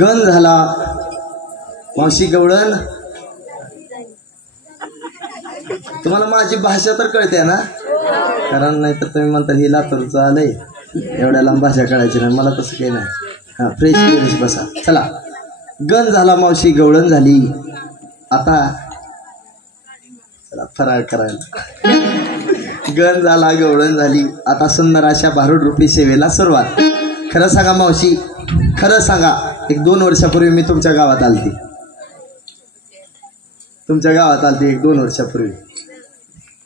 गण झाला मावशी गवळण. तुम्हाला माझी भाषा तर कळते ना, कारण नाही तर तुम्ही म्हणता ही लातूरचं आलंय, एवढ्या लांब भाषा कळायची नाही. मला तसं काही नाही. हा, फ्रेश फ्रेश बसा. चला, गण झाला मावशी गवळण झाली. आता चला फराळ करायला. गण झाला गवळण झाली. आता सुंदर अशा भारूड रूपी सेवेला सुरुवात. खरं सांगा मावशी, खरं सांगा, 1-2 वर्षापूर्वी मी तुमच्या गावात आलती. तुमच्या गावात आलती 1-2 वर्षापूर्वी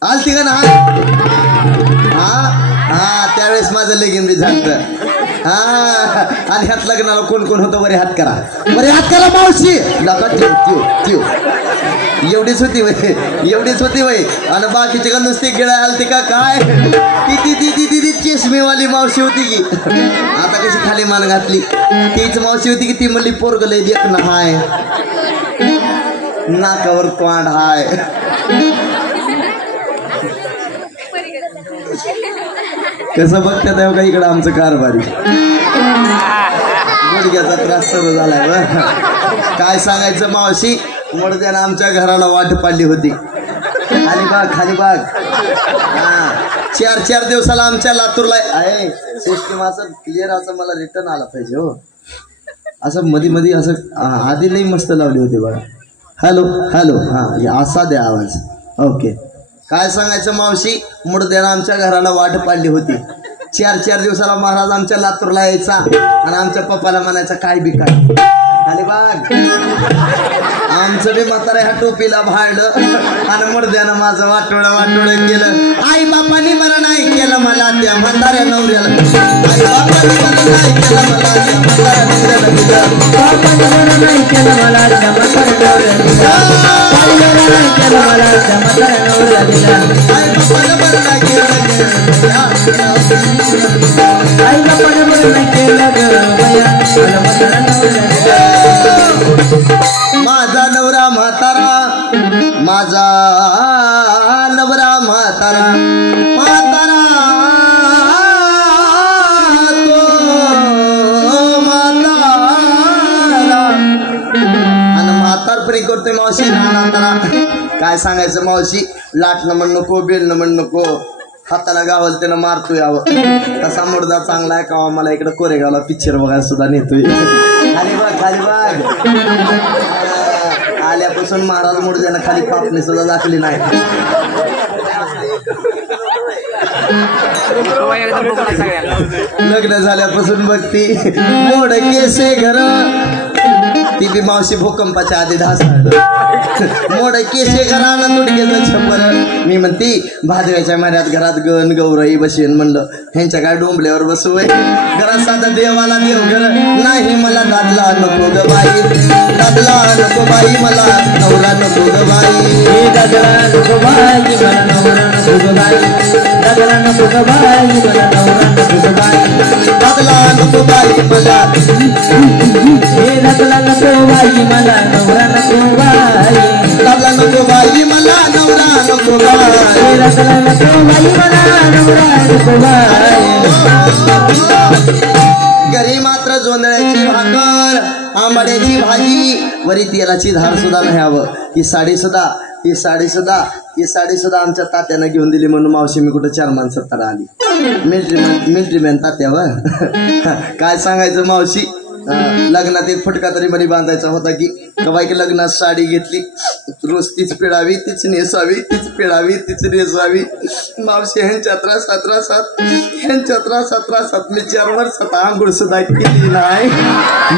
आलती का ना? हा, त्यावेळेस माझं लगीन बी झालं. हा, आणि ह्यात लग्नाला कोण कोण होतं? बरे हात करा, बरे हात करा मावशी. लगा त्यो एवढीच होती वय, एवढीच होती वय. आणि बाकीचे का नुसते गिळा आलते का काय? ती चष्मेवाली मावशी होती की, आता कशी खाली मान घातली. तीच मावशी होती की ती म्हणली पोरग लय देख ना हाय, नाकावर तोंड हाय. कसं बघतात का इकडं आमचं कारभारी. गुडघ्याचा त्रास सुरू झालाय. काय सांगायचं मावशी, मुडद्यानं आमच्या घराला वाट पाडली होती. खाली बाग. हा, 4 दिवसाला आमच्या लातूरला आहे सिस्टम. असं क्लिअर असं मला रिटर्न आला पाहिजे हो. असं मध्ये असं आधी लई मस्त लावली होती बघा. हॅलो हा, असा द्या आवाज. ओके. काय सांगायचं मावशी, मुडद्यानं आमच्या घराला वाट पाडली होती. 4 दिवसाला महाराज आमच्या लातूरला यायचा आणि आमच्या पप्पाला म्हणायचा काय बी काय. खाली बाग. आमचं बी म्हातारा ह्या टोपीला भाडलं आणि मुडद्यानं माझं वाटोळं केलं. आई बापानी मला नाही केलं, मला त्या म्हाताऱ्या नवऱ्याला. आई बापानी मला नाही केलं, मला त्या म्हाताऱ्या नवऱ्याला दिलं. बापानी मला नाही केलं, मला त्या म्हाताऱ्या नवऱ्याला दिलं. नाही केलं, मला त्या म्हाताऱ्या नवऱ्याला दिलं. आई बापानं मला नाही केलं, आई बापानं मला नाही केलं ग बया, मला म्हाताऱ्या नवऱ्याला दिलं. माझा नवरा म्हातारा, माझा नवरा म्हातारा, म्हातारा तो म्हातारा. आणि म्हातारपणी करतोय मावशी म्हातारा. काय सांगायचं मावशी, लाटणं म्हण नको, बेलणं म्हण नको, हाताला गावल त्यानं मारतोय. यावं तसा मुडदा चांगला आहे का? मला इकडं कोरेगावला पिक्चर बघायला सुद्धा नेतोय. खाली बाग. आल्यापासून महाराज मुडद्यानं खाली पापणी सुद्धा दाखली नाही. लग्न झाल्यापासून बघती मोड केसे घर, ती बी मावशी भूकंपाच्या आधी मोड केसे घराला तुडकेचं छप्पर. मी म्हणती भाजव्याच्या माऱ्यात घरात गण गौराई बसेन. म्हणलं ह्यांच्या काय डोंबल्यावर बसू घरात साधा देवाला देव घर नाही. मला दादला नको ग बाई, दादला नको बाई, मला नवरा नको ग बाई. दादला नको बाई, मला नवरा नको ग बाई. दादला नको ग बाई, मला नवरा नको ग बाई. दादला नको बाई मला, हे दादला नको बाई, मला नवरा नको बाई. दादला नको बाई, मला नवरा नको बाई. दादला नको बाई, मला नवरा नको बाई. घरी मात्र जोंधळ्याची भाकर, आंबाड्याची भाजी, वरी तेलाची धार सुद्धा नाही हवं. ही साडी सुद्धा आमच्या तात्यानं घेऊन दिली. म्हणून मावशी मी कुठं 4 माणसं तर आली. मिलिटरी मॅन तात्यावर. काय सांगायचं मावशी, लग्नात एक फटका तरी मनी बांधायचा होता की कवाय की लग्नात साडी घेतली, रोज तीच पिळावी, तीच नेसावी, तीच पिळावी, तीच नेसावी. मावशी ह्यांच्या त्रासात मी 4 वर्षात आंघोळ सुद्धा केली नाही.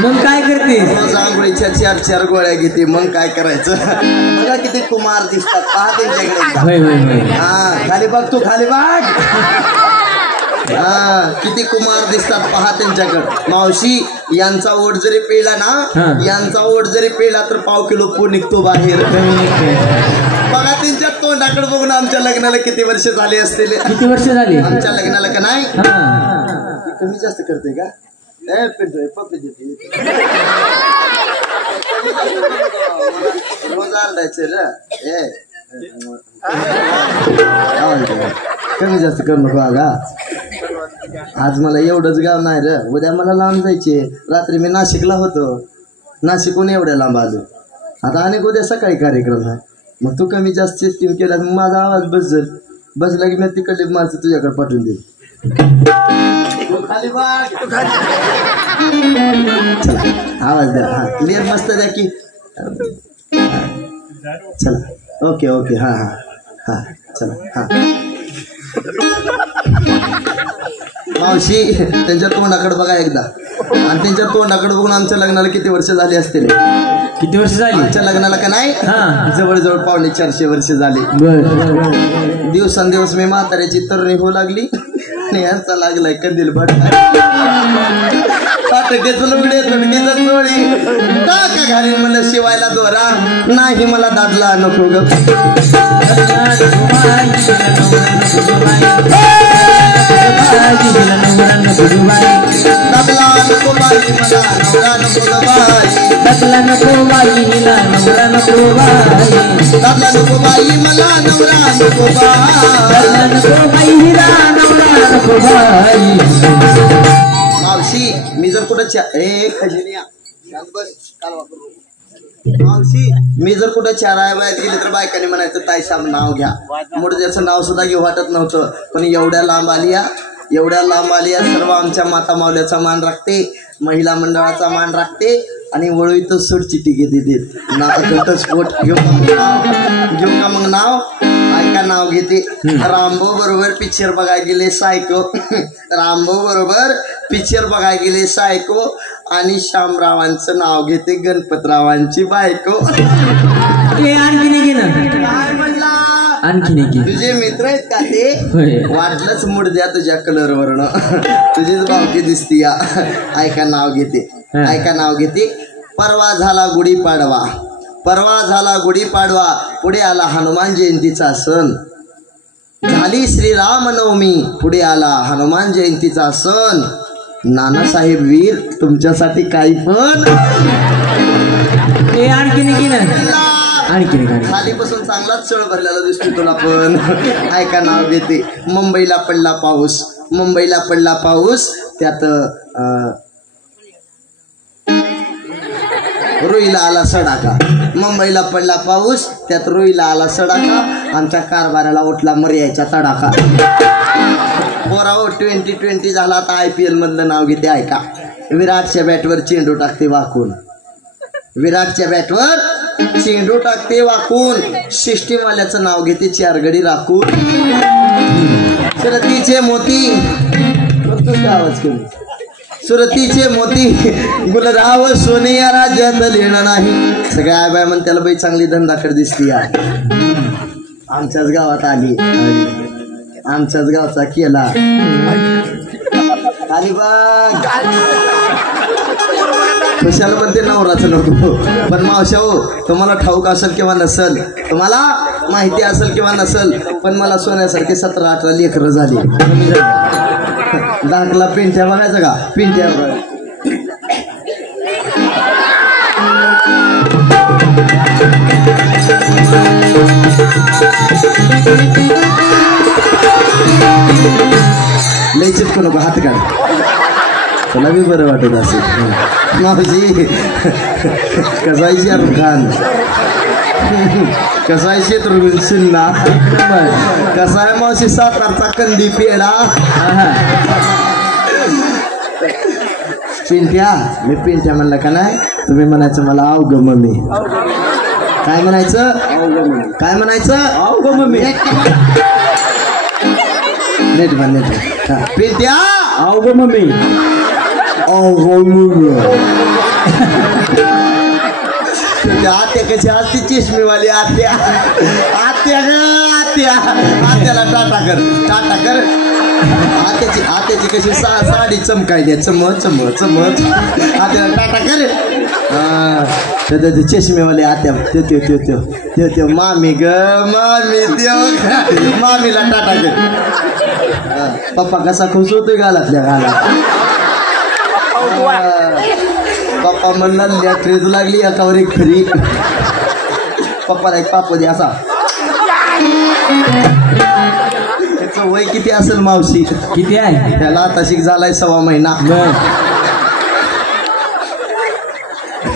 मग काय करते? रोज आंघोळीच्या 4 गोळ्या घेते. मग काय करायचं? बघा किती कुमार दिसतात पहा त्यांच्याकडे. हा, खाली बघ तू, खाली बघ. हा, किती कुमार दिसतात पहा त्यांच्याकडे. मावशी यांचा ओठ जरी पिळला ना, यांचा ओठ जरी पिळला तर 1/2 किलो पो निघतो बाहेर. बघा त्यांच्या तोंडाकडे बघून आमच्या लग्नाला किती वर्ष झाली असतील? किती वर्ष झाली आमच्या लग्नाला का नाही? कमी जास्त करते का? रोज आरडायचे रे. कमी जास्त करू नको अगा. आज मला एवढंच गाव नाही रे, उद्या मला लांब जायचे. रात्री मी नाशिकला होतो. नाशिकहून एवढ्या लांब आलो. आता अनेक उद्या सकाळी कार्यक्रम आहे. मग तू कमी जास्त सिस्टीम केला तर माझा आवाज बसला की मी तिकडे माझं तुझ्याकडे पाठवून देईल. चला आवाज द्या. हा क्लिअर मस्त द्या की. चला ओके ओके. हां हां हां चला हां. मावशी त्यांच्या तोंडाकडे बघा एकदा. आणि त्यांच्या तोंडाकडे बघून आमच्या लग्नाला किती वर्ष झाली असतील? किती वर्ष झाली आमच्या लग्नाला का नाही? जवळजवळ 450 वर्ष झाली. दिवसांदिवस मी म्हाताऱ्याची तरुणी होऊ लागली आणि यांचा लागलाय कंदील भट. फाटकेच लुगडे तुडकीच चोळी टाका घालीन म्हणलं शिवायला दोरा. नाही मला दादला नको ग. दादला नको बाई मला नवरा नको ग बाई. दादला नको बाई हिला नवरा नको बाई. दादला नको बाई मला नवरा नको बाई. दादला नको बाई हिला नवरा नको बाई. मावशी मी जर कुठं मावशी मी जर कुठं चाराय बाहेर गेले तर बायकाने म्हणायचं ताई साहेब नाव घ्या. त्याचं नाव सुद्धा घेऊ वाटत नव्हतं. पण एवढ्या लांब आलिया सर्व आमच्या माता मावल्याचा मान राखते. महिला मंडळाचा मान राखते. आणि वळवीत सोडचिटी घेते. घटस्फोट घेऊ का मग नाव ऐका. नाव घेते. रामभाऊ बरोबर पिक्चर बघायला गेले सायको. रामभाऊ बरोबर पिक्चर बघायला गेले सायको. आणि शामरावांचं नाव घेते गणपतरावांची बायको. आणखी तुझे मित्र आहेत का ते? वाटलंच मूड द्या तुझ्या कलर वरनं. तुझीच बावकी दिसती या. ऐका नाव घेते. परवा झाला गुढीपाडवा. पुढे आला हनुमान जयंतीचा सण. झाली श्रीरामनवमी. पुढे आला हनुमान जयंतीचा सण. नानासाहेब वीर तुमच्यासाठी काही पण. आणखी खालीपासून चांगलाच चळ भरलेला दिसतो तुला पण. ऐका नाव घेते. मुंबईला पडला पाऊस. त्यात रुईला आला सडाका. मुंबईला पडला पाऊस त्यात रुईला आला सडाका. आमच्या कारभाराला उठला मर्याचा तडाखा. पोराओ 2020 झाला. आता IPL मधलं नाव घेते. ऐका. विराटच्या बॅटवर चेंडू टाकते वाकून. सिस्टीमवाल्याचं नाव घेते 4 गडी राखून. सुरतीचे मोती गुलराव सोनिया राज्यात लिहिणं नाही. सगळ्या बाय म्हण त्याला बाई चांगली धंदाकडे दिसती या. आमच्याच गावात आली. आमच्याच गावचा केला. आणि बघ खुशाल म्हणते नवराचं नको. पण मावशा हो तुम्हाला ठाऊक असेल किंवा नसल, तुम्हाला माहिती असेल किंवा नसल, पण मला सोन्यासारखे 17-18 लेकरं झाली. दाखला पिंट्या बघायचं का? पिंट्या लय चिपकू नको. हात काढ. तुला बी बरं वाटत असेल. मावशी कसाय शाहरुख खान. कसाय शत्रुघ्न सिन्हा. कसाय मावशी सातारचा कंदी पेढा. पिंट्या मी पिंट्या म्हणलं का नाही? तुम्ही म्हणायचं मला अवघ मम्मी. काय म्हणायचं? अवघ मम्मी. Net Pintya अवघ mummy. आत्या कशी असते चष्मीवाली आत्या. आत्याला टाटा कर. आत्याची कशी साडी चमकायची चमच. आत्याला टाटा कर. चष्मेवाले आत्या त्यो मामी ग मामी. मामीला टाटा कर. पप्पा कसा खुश होतोय गालातल्या गाला. पप्पा म्हणला लॅट्रेज लागली एकावर एक फ्री. पप्पाला एक पापू दे असा. त्याचं वय किती असेल मावशी? किती आहे? त्याला आता शिक झालाय 1.25 महिना.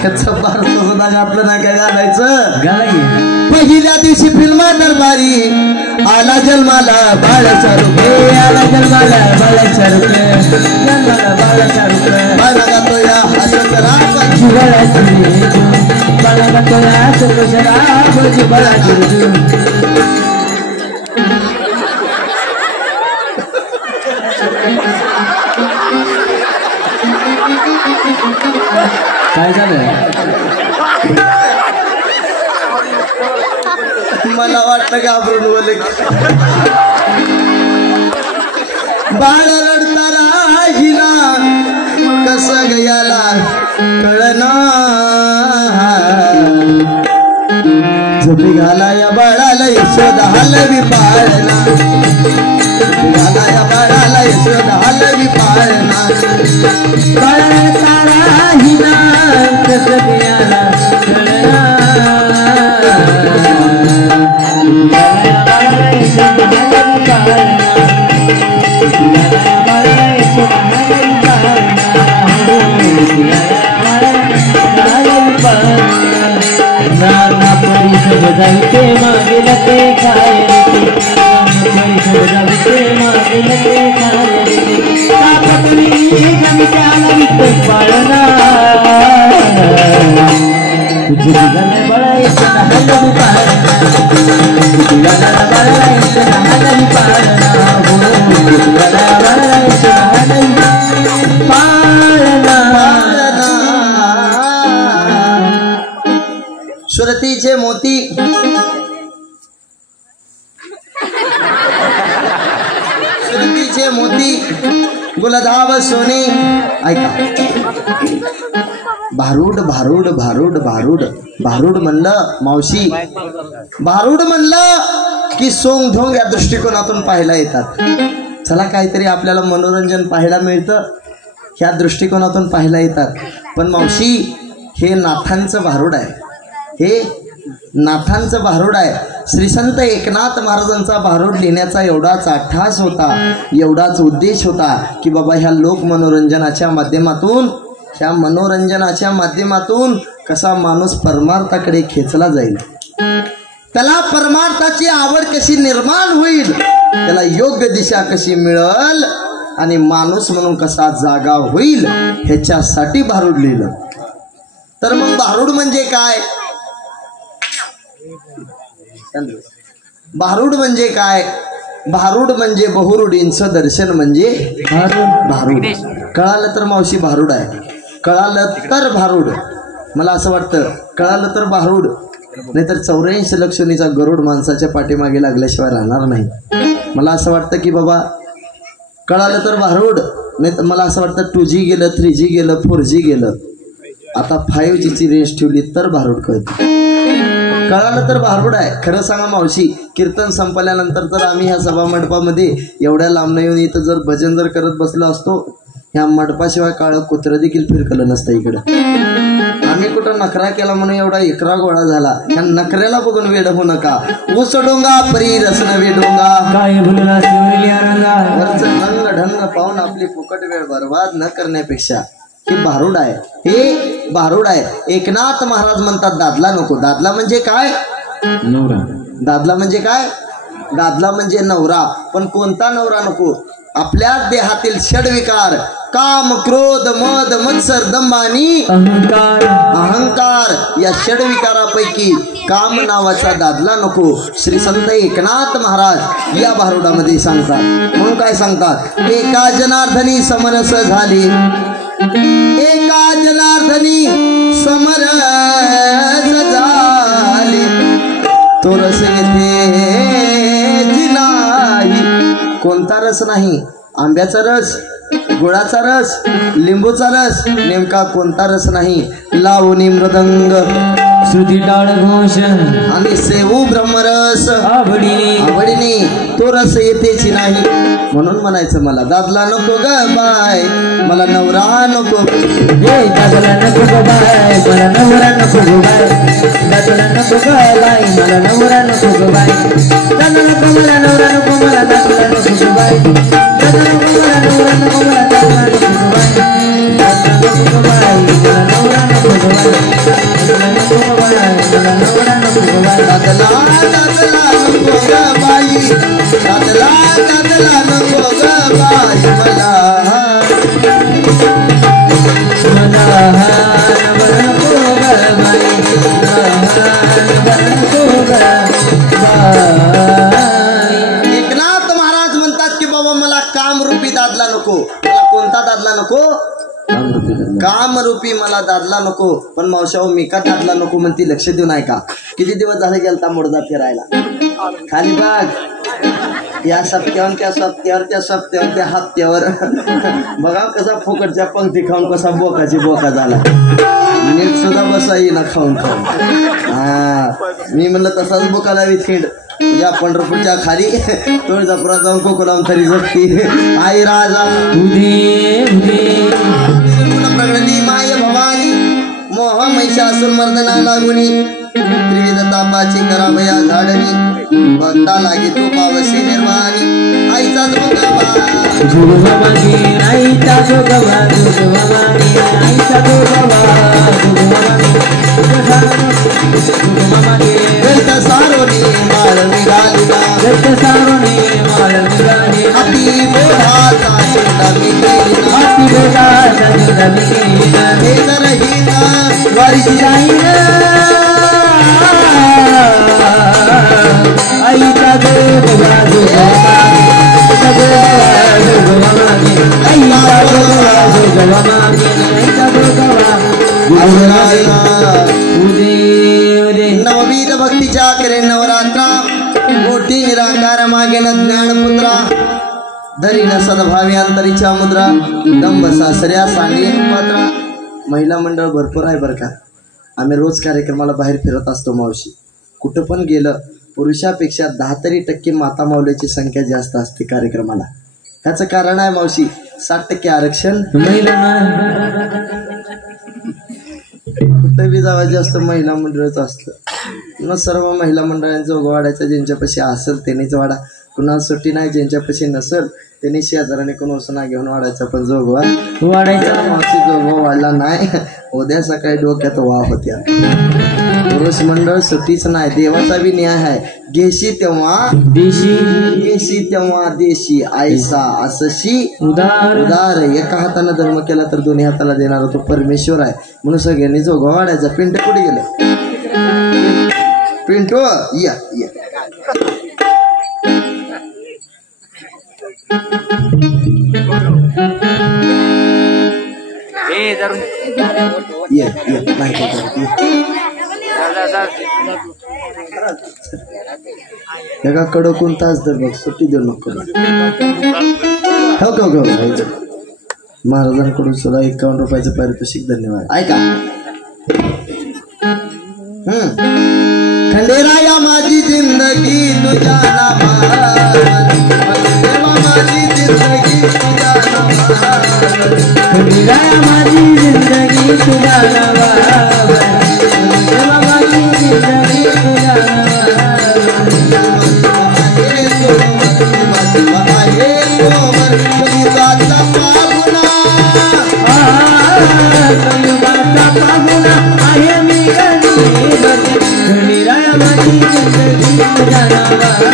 चपार सुद्धा घातलं नाही काय घालायचं. गाला की पहिल्या दिवशी फिल्मा दरबारी आला जन्माला बाळाचा रूपे, आला जन्माला बाळाच्या रूपे, जन्माला बाळाच्या रूपे, बाळा गातो या असं राम जिवाळाची बाळा गातो या सुखशराब जिवाळाची. काय झालं? मला वाटलं घाबरून बोले बाळ रडता राहिला कसं गयाला कळना झोपी घाला या बाळाला यशोद हलवी पाळना, घाला या बाळाला यशोद हलवी पाळना. बाळा सारा हिना कसं गयाला कळना, जायते मागे लगे काय जायते मागे लगे काय पाळना तुझी गाणं बळायचं हलवी पाळना, तुझी गाणं बळायचं हलवी पाळना, तुझी गाणं बळायचं हलवी पाळना. सुरतीचे मोती सुरतीचे मोती गुलधाव सोने. ऐका भारूड भारूड भारूड भारूड भारूड म्हणलं मावशी, भारूड म्हणलं की सोंग ढोंग या दृष्टिकोनातून पाहायला येतात. चला काहीतरी आपल्याला मनोरंजन पाहायला मिळतं ह्या दृष्टिकोनातून पाहायला येतात. पण मावशी हे नाथांचं भारूड आहे, हे नाथांचं भारूड आहे. श्री संत एकनाथ महाराजांचा भारूड लिहिण्याचा एवढाच अट्टास होता, एवढाच उद्देश होता की बाबा ह्या लोक मनोरंजनाच्या माध्यमातून, ह्या मनोरंजनाच्या माध्यमातून कसा माणूस परमार्थाकडे खेचला जाईल, त्याला परमार्थाची आवड कशी निर्माण होईल, त्याला योग्य दिशा कशी मिळेल आणि माणूस म्हणून कसा जागा होईल ह्याच्यासाठी भारूड लिहिलं. तर मग भारूड म्हणजे काय? भारूड म्हणजे काय? भारूड म्हणजे बहुरुडींचं दर्शन म्हणजे भारूड. कळालं तर मावशी भारूड आहे, कळालं तर भारूड. मला असं वाटतं कळालं तर भारूड, नाहीतर 84 लक्षणीचा गरुड माणसाच्या पाठीमागे लागल्याशिवाय राहणार नाही. मला असं वाटतं की बाबा कळालं तर भारूड, नाही तर मला असं वाटतं 2G गेलं, 3G गेलं, 4G गेलं, आता 5Gची रेंज ठेवली तर भारूड कळतं. कळालं तर भारूड आहे. खरं सांगा मावशी, कीर्तन संपल्यानंतर तर आम्ही ह्या सभा मंडपामध्ये एवढ्या लांब येऊन इथं जर भजन जर करत बसलो असतो, ह्या मंडपाशिवाय काळं कुत्रं देखील फिरकलं नसतं इकडं. आम्ही कुठं नखरा केला म्हणून एवढा एकरा गोळा झाला. ह्या नखऱ्याला बघून वेड होऊ नका. ऊस डोंगा परी रसन वेडोंगा, काय बोलला शिवलिया रंगा, वरचं ढंग ढंग पाहून आपली फुकट वेळ बर्बाद न करण्यापेक्षा हे भारूड आहे, हे भारूड आहे. एकनाथ महाराज म्हणतात दादला नको. दादला म्हणजे काय? नवरा. दादला म्हणजे काय? दादला म्हणजे नवरा. पण कोणता नवरा नको? आपल्या देहातील षडविकार काम क्रोध मद मत्सर दंभ आणि अहंकार या षडविकारापैकी काम नावाचा दादला नको. श्री संत एकनाथ महाराज या भारूडामध्ये सांगतात. म्हणून काय सांगतात? एका जनार्दनी समरस झाली, एका जनार्दनी समरस झाली, तो रस येथे नाही. कोणता रस नाही? आंब्याचा रस, गुळाचा रस, लिंबूचा रस, नेमका कोणता रस नाही? लावणी मृदंग श्रुती टाळ घोष आणि सेवू ब्रह्मरस आवडीने आवडीने तो रस येतेची नाही. म्हणून म्हणायचं मला दादला नको ग बाय, मला नवरा नको. दादला नको ग बाय, मला नवरा नको ग बाय, दादला नको ग बाय, मला नवरा नको ग बाय, दादला नको मला नवरा नको, मला दादला नको ग बाय, दादला नको मला नवरा नको, मला दादला नको ग बाय, दादला नको ग बाय, मला नवरा नको ग बाय. एकनाथ महाराज म्हणतात की बाबा मला कामरूपी दादला नको. मला कोणता दादला नको? कामरूपी मला दादला नको. पण मावशाओ मी का दादला नको म्हणते लक्ष देऊ नाही का? किती दिवस झाले गेलता मुडदा फिरायला खाली बाग या सप्त्यावर त्या सप्त्यावर त्या सप्त्यावर त्या हप्त्यावर बघा कसा फुकटच्या पंक्ती खाऊन कसा बोकाची बोका झाला. नीट सुद्धा बसा येईना खाऊन खाऊन. मी म्हणलं तसाच बोकाला विथीड या पंढरपूरच्या खाली तुळजापुरात जाऊन कोकणाम थरी झोपती आई राजा प्रगणी माय भवानी मोह महिषासुर मर्दना लागुनी त्रिविध तापाची करावया झाडणी भक्ता लागे तो पावसी निर्वाणी आईचा सारोनी माळ निघालिना हाती बोधाचा डमी केलिना हे नरहीना वारी जाईना आईचा नववीर भक्तीच्या करे नवरात्रा मोठी निराकार मागे न ज्ञानपुत्रा धरीन सद्भावी अंतरीच्या मुद्रा दंभ सासऱ्या सांगे पात्रा. महिला मंडळ भरपूर आहे बरं का. आम्ही रोज कार्यक्रमाला बाहेर फिरत असतो मावशी. कुठं पण गेलं पुरुषापेक्षा 10% माता माऊलीची संख्या जास्त असते कार्यक्रमाला. त्याचं कारण आहे मावशी 60% आरक्षण कुठं बी जावं जास्त महिला मंडळच असतं. मग सर्व महिला मंडळांचं वाढायचं ज्यांच्यापाशी असेल त्यांनीच वाढा. कुणाला सुट्टी नाही ज्यांच्यापाशी नसेल त्यांनी शेजाराने कोण वसना घेऊन वाढायचा. पण जोगवा वाढायचा मावशी जोगवा वाढला नाही. उद्या सकाळी डोक्यात वाह होत्या. पुरुष मंडळ सुट्टीच नाही. देवाचा बी न्याय आहे. घेशी तेव्हा देशी घेशी तेव्हा देशी ऐसा असशी उदार उदार. एका हाताने धर्म केला तर दोन्ही हाताला देणारा तो परमेश्वर आहे. म्हणून सगळ्यांनी जोगवा वाढायचा. पिंटू कुठे गेले? पिंटू या या एका कडकून तास दर बघ सुट्टी देऊ नको. महाराजांकडून सुद्धा 51 रुपयाचं पारितोषिक धन्यवाद. ऐका खंडेराया माझी जिंदगी तुझ्या नावावर माझी जिंदगी तुझ्या नावावर खंडेराया माझी जिंदगी तुझ्या नावावर माझी जिंदगी तुझ्या आहे मी खंडेराया माझी जिंदगी तुझ्या नावावर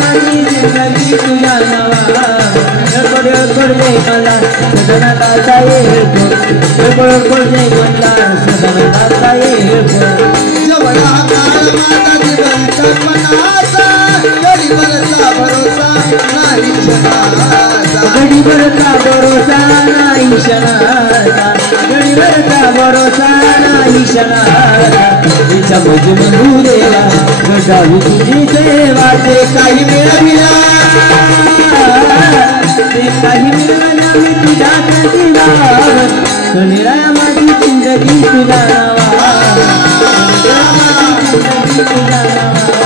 माझी जिंदगी तुझ्या नावावर पडले मला सदनाचा पडले मला सदनाचा जेवढा काळ माझा जिवंत मनाचा गरीबरचा भरोसा नाही क्षणाचा गरीबरचा भरोसा नाही क्षणाचा गरीबरचा भरोसा नाही क्षणाचा तिच्या मजूर देवा गटावी तुझी सेवा ते काही मिळविला ते काही मिळवला मी तुझ्या दिलावर खंडेराया माझी जिंदगी तुझ्या नावावर जिंदगी तुझ्या नावावर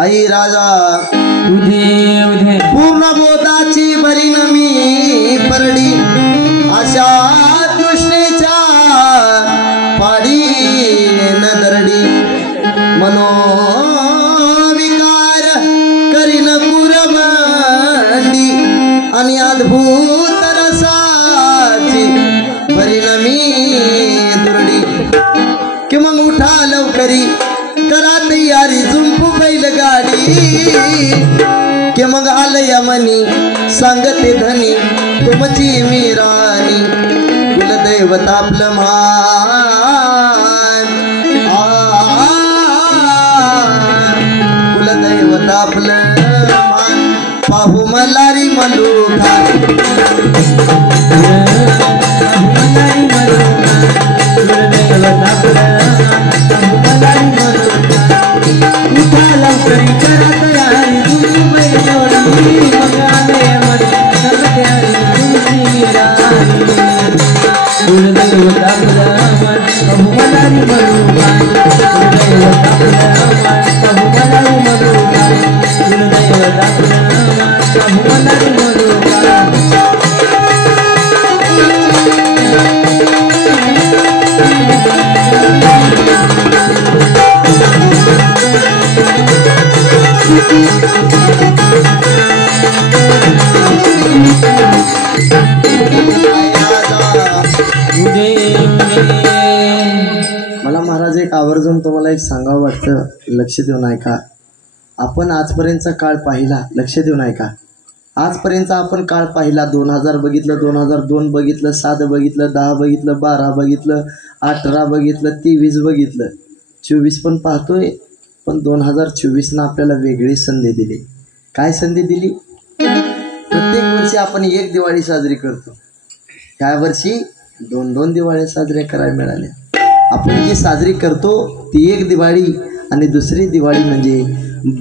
आई राजा पूर्ण बोधाची भरी नमी परडी अशा कृष्णेच्या पाडी नदरडी मनोविकार करीन कुरमंडी आणि अद्भुत रसाची भरी नमी दुरडी कि मग उठा लवकरी करा तयारी जुंपू बैलगाडी के मग आलया मनी सांगते धनी तुमची मी राणी कुलदैवत आपलं मान कुलदैवत आपलं मान पाहू मलारी मलुखा मला महाराज एक आवर्जून तुम्हाला एक सांगावं वाटतं, लक्ष देऊन ऐका. आपण आजपर्यंतचा काळ पाहिला, लक्ष देऊन ऐका. आजपर्यंत आपण काळ पाहिला. 2000 बघितलं, 2002 बघितलं, 7 बघितलं, 10 बघितलं, 12 बघितलं, 18 बघितलं, 23 बघितलं, 24 पण पाहतोय. पण 2024 आपल्याला वेगळी संधी दिली. काय संधी दिली? प्रत्येक वर्षी आपण एक दिवाळी साजरी करतो. ह्या वर्षी 2 दिवाळी साजऱ्या करायला मिळाल्या. आपण जी साजरी करतो ती एक दिवाळी आणि दुसरी दिवाळी म्हणजे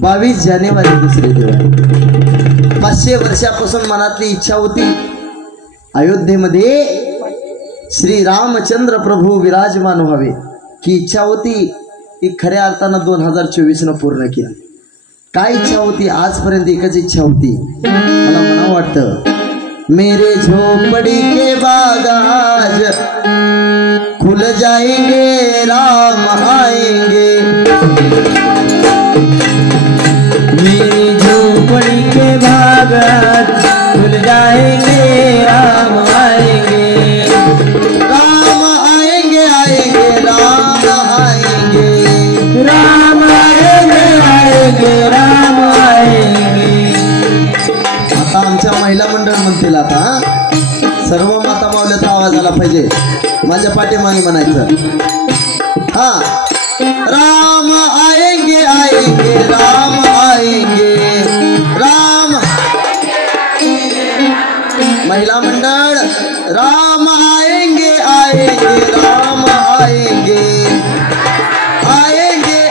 22 जानेवारी दुसरी दिवाळी. 500 वर्षापासून मनातली इच्छा होती अयोध्येमध्ये श्री रामचंद्र प्रभू विराजमान व्हावे, की इच्छा होती ही खऱ्या अर्थानं 2024 पूर्ण केली. काय इच्छा होती? आजपर्यंत एकच इच्छा होती. मला म्हणावं वाटतं, मेरे झोपड़ी के बाग आज खुल जाएंगे, राम आएंगे. मेरी झोपड़ी के बाग आज खुल जाएंगे, राम आएंगे. राम आएंगे, आएंगे, राम आएंगे, राम आएंगे, आएंगे, राम आएंगे. आता आमच्या महिला मंडळ म्हणतील, आता सर्व माता मावल्याचा आवाज आला पाहिजे. माझ्या पाठीमागे म्हणायचं, हा, राम आएंगे, आएंगे, राम आएंगे, राम. महिला मंडळ, राम आएंगे, आएंगे, राम आएंगे, आएंगे.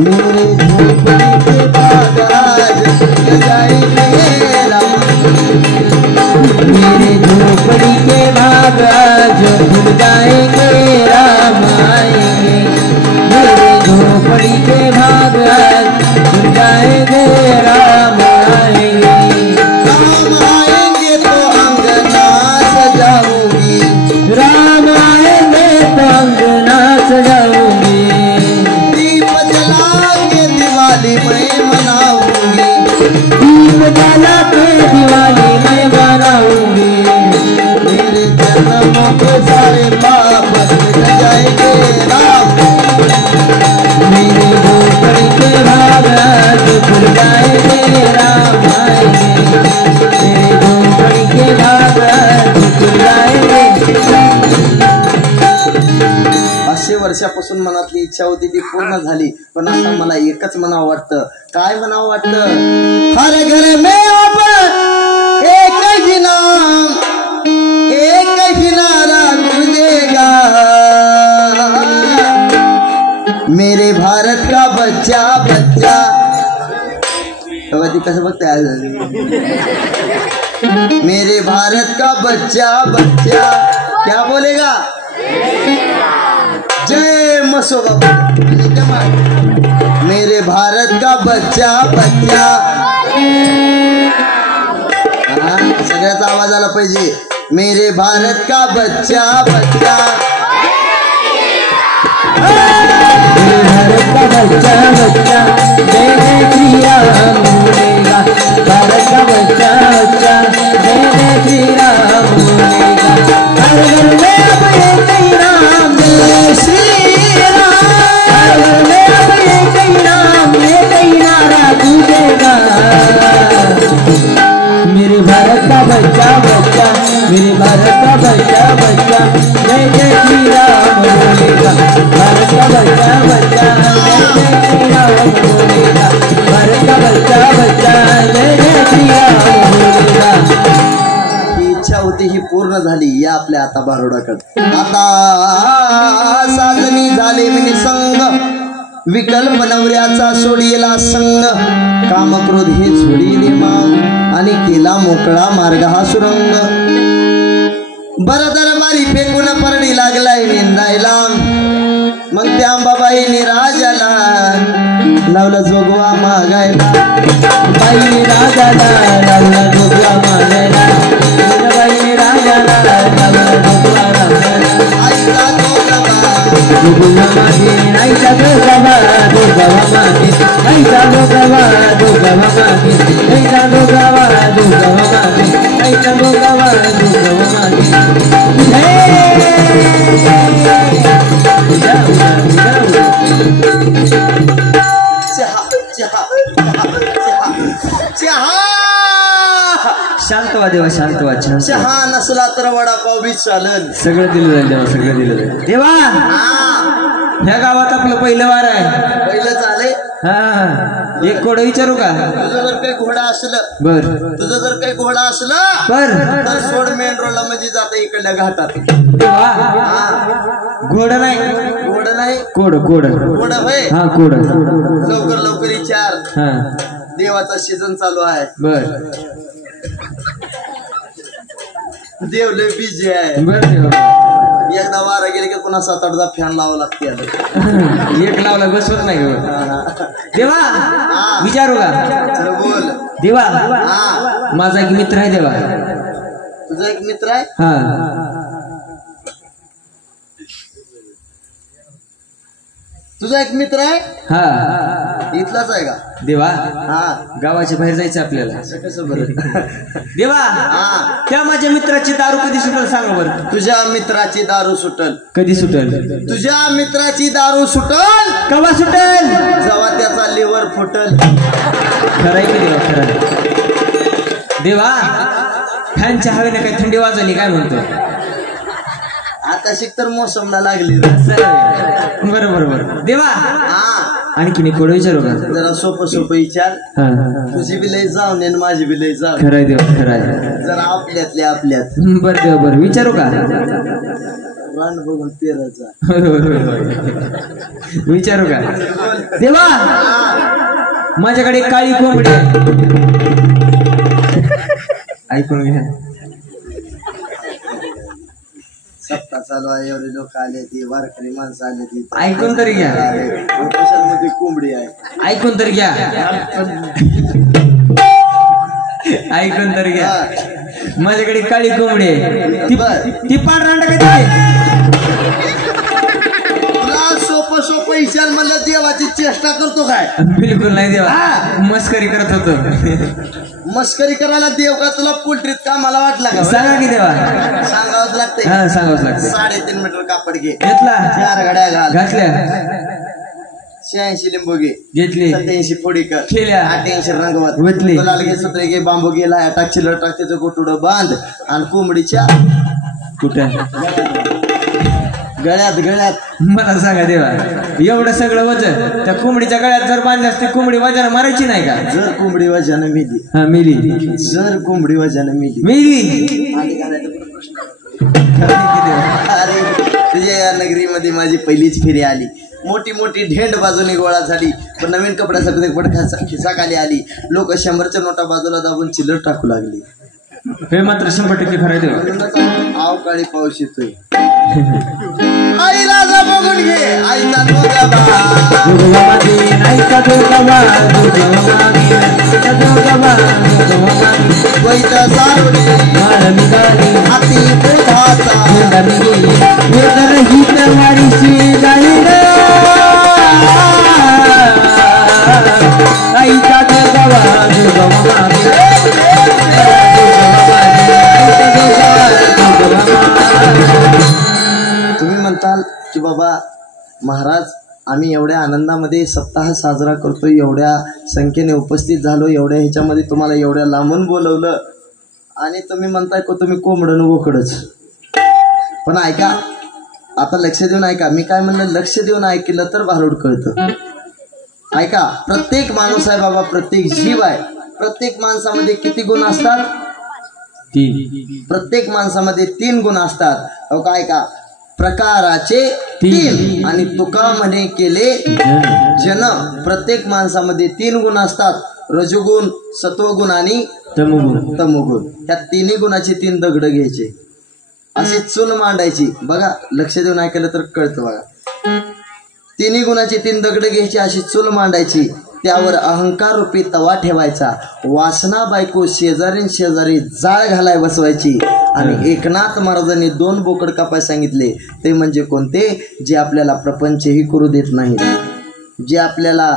मेरे झोपड़ी के बाग आज खुल जाएंगे, राम. मेरे झोपड़ी के बाग आज खुल जाएंगे, राम आएंगे. मेरे झोपड़ी के बाग आज खुल जाएंगे, राम आएंगे. राम आएंगे तो अंगना सजाऊंगी, राम आएंगे तो अंगना सजाऊंगी. दीप जला के दिवाली मैं मनाऊंगी, दीप जला के दिवाली मैं मनाऊंगी. मेरे जन्मों के सारे पाप वर्षापासून मनातली इच्छा होती ती पूर्ण झाली. पण आता मला एकच म्हणावं वाटतं. काय म्हणावं वाटतं? हर घर में अब एक ही नाम, एक ही नारा गूंजेगा, मेरे भारत का बच्चा बच्चा. ती कसं बघताय? मेरे भारत का बच्चा बच्चा क्या बोलेगा? जय मसोबा. मेरे भारत का बच्चा बच्चा. सगळ्याचा आवाज आला पाहिजे. मेरे भारत का बच्चा बच्चा. मेरे भारत का बच्चा बच्चा जय जय श्री राम बोलेगा. भारत का बच्चा बच्चा जय जय श्री राम बोलेगा. हर घर में अब एक ही नाम जय श्री राम. हर घर में अब एक ही नाम, एक ही नारा गूंजेगा. मेरे भारत का बच्चा बच्चा, मेरे भारत का बच्चा बच्चा जय जय श्री राम बोलेगा. भारत का बच्चा बच्चा जय जय श्री राम बोलेगा. भारत का बच्चा बच्चा जय जय श्री राम बोलेगा. ही इच्छा होती ही पूर्ण झाली. या आपल्या आता बारोडाकडे. आता साजनी झाले मी संग, विकल्प नवऱ्याचा सोडिला संग, काम क्रोध हे झोडीले माग, आणि केला मोकळा मार्ग हा सुरंग. बरं दरबारी फेकून परडी लागलाय निंदायला, मग त्या अंबाबाईने राजाला लावला जोगवा मागायला. बाईने राजाला लावला जोगवा मागायला. बाईने राजाला लावला जोगवा मागायला. आईचा जोगवा जोगवा मागे, आईचा जोगवा जोगवा मागे, आईचा जोगवा जोगवा मागे, आईचा जोगवा जोगवा मागे, आईचा जोगवा जोगवा मागे. शांत व्हा देवा, शांत व्हा. चहा नसला तर वडापाव बी चालन. सगळं दिलं जाईल देवा, सगळं दिलं जाईल देवा. ह्या गावात आपलं पहिलं वार आहे. पहिलं चाले. हा, एक कोड विचारू का? तुझं जर काही घोडा असलं, बर, तुझं जर काही घोडा असलं बर, तर सोड मेन रोडला म्हणजे जाता इकडल्या घाटात. घोड नाही, घोड नाही, कोड कोड घोड होय. हा कोड. लवकर लवकर विचार. हा, देवाचा सीझन चालू आहे. बर देव लय बिझी आहे. बर देवा. एकदा वारा गेले की पुन्हा 7-8दा फॅन लावा लागते. एक लावला बसवत नाही देवा. विचारू का? चल बोल. देवा, हा, माझा एक मित्र आहे देवा. तुझा एक मित्र आहे. हा, तुझा एक मित्र आहे. हा, इथलाच आहे का देवा? हा, गावाच्या बाहेर जायचं आपल्याला. कसं बरं? देवा, हा, त्या माझ्या मित्राची दारू कधी सुटल सांगा बरं. तुझ्या मित्राची दारू सुटल. कधी सुटल? तुझ्या मित्राची दारू सुटल कवा सुटल? जेव्हा त्याचा लिव्हर फुटल. खरंय की देवा, खरं. देवा, फॅनच्या हवेने काही थंडी वाजली काय म्हणतो? आता शिक तर मोसमला लागली. बरोबर बरोबर देवा. हा, आणखीन एक कोड विचारू का? जरा सोपं सोपं विचार. हा, तुझी बी लय जाऊन आणि माझी बी लय जाऊन. खरंय देवा, खरंय. जरा आपल्यातल्या आपल्यात. बर देवा, बर विचारू का? रान बघून पेरायचा. विचारू का? देवा, माझ्याकडे एक काळी कोंबडी आहे. ऐकून घ्या. सप्ताह चालू आहे. एवढे लोक आले ती वारकरी माणसं आले ती. ऐकून तरी घ्या. मध्ये कोंबडी आहे. ऐकून तर घ्या. ऐकून तर घ्या. माझ्याकडे काळी कोंबडी आहे. ती पांढरा काय? सोपं सोपं विचार म्हणलं देवाची चेष्टा करतो काय? बिलकुल नाही देवा, मस्करी करत होतो. मस्करी करायला देव का तुला पोल्ट्रीत का मला वाटला का? सांगा की देवा. सांगावंच लागतंय. हा, सांगावंच लागतं. 3.5 मीटर कापड घे. घेतला. 4 घड्या घाल. घातल्या. 86 लिंबू घे. घेतली. 87 फोडी कर. केल्या. 88 रंगवत. वतली. लाल घे, सत्रे घे, बांबू घे, लाया टाक, चिल्लर टाक, त्याचं गोटुडं बांध आणि कोंबडीच्या कुठं गळ्यात गळ्यात मला सांगा देवा, एवढं सगळं वजन त्या कोंबडीच्या गळ्यात जर बांधलं असते, कोंबडी वजन मारायची नाही का? जर कोंबडी वजानं मेली, हा मेली, जर कोंबडी वजानं मेली मेली. अरे तुझ्या या नगरीमध्ये माझी पहिलीच फेरी आली. मोठी मोठी ढेंड बाजूने गोळा झाली, पण नवीन कपड्यासाठी पडखा खिसा खाली आली. लोक 100च्या नोटा बाजूला दाबून चिल्लर टाकू लागली. हे मात्र 100% खरं देवा. अवकाळी पाऊस येतोय. आईला जा बघून घे, आईचा दोघा आईचा दोघा हाती पोटाचा आईचा तुम्ही म्हणताल की बाबा महाराज, आम्ही एवढ्या आनंदामध्ये सप्ताह साजरा करतो, एवढ्या संख्येने उपस्थित झालो, एवढ्या ह्याच्यामध्ये तुम्हाला एवढ्या लांबून बोलवलं आणि तुम्ही म्हणताय को तुम्ही कोंबडं बोकडच. पण ऐका, आता लक्ष देऊन ऐका. मी काय म्हणलं, लक्ष देऊन ऐकलं तर भारूड कळतं. ऐका, प्रत्येक माणूस आहे बाबा, प्रत्येक जीव आहे. प्रत्येक माणसामध्ये किती गुण असतात? 3. प्रत्येक माणसामध्ये 3 गुण असतात. अहो काय का, प्रकाराचे 3 आणि तुका म्हणे केले जन. प्रत्येक माणसामध्ये 3 गुण असतात, रजोगुण, सत्वगुण आणि तमोगुण. त्या 3 गुणाचे 3 दगड घ्यायचे, अशी चूल मांडायची. बघा, लक्ष देऊन ऐकलं तर कळतं. बघा, 3 गुणाची 3 दगड घ्यायची, अशी चूल मांडायची. त्यावर अहंकार रूपी तवा ठेवायचा. वासना बायको शेजारी शेजारी जाळ घालाय बसवायची. आणि एकनाथ महाराजांनी 2 बोकड कापाय सांगितले. ते म्हणजे कोणते? जे आपल्याला प्रपंचही करू देत नाही, जे आपल्याला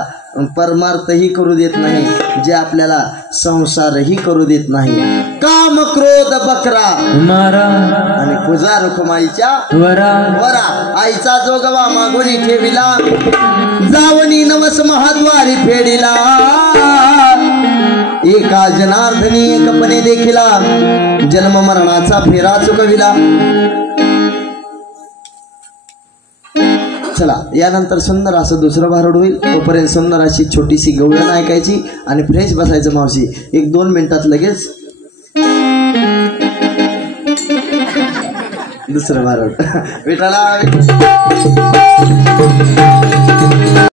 परमार्थही करू देत नाही, जे आपल्याला संसारही करू देत नाही. काम क्रोध बकरा मारा आणि पूजा रुखमाईच्या वरा. आईचा जोगवा मागुनी ठेविला, जावनी नवस महाद्वारी फेडिला. एका जनार्दनी एकपणे देखिला, जन्म मरणाचा फेरा चुकविला. चला, यानंतर सुंदर असं दुसरं भारूड होईल. तोपर्यंत सुंदर अशी छोटीशी गवळण ऐकायची आणि फ्रेश बसायचं. मावशी 1-2 मिनिटात लगेच दुसरं भारूड. विठाला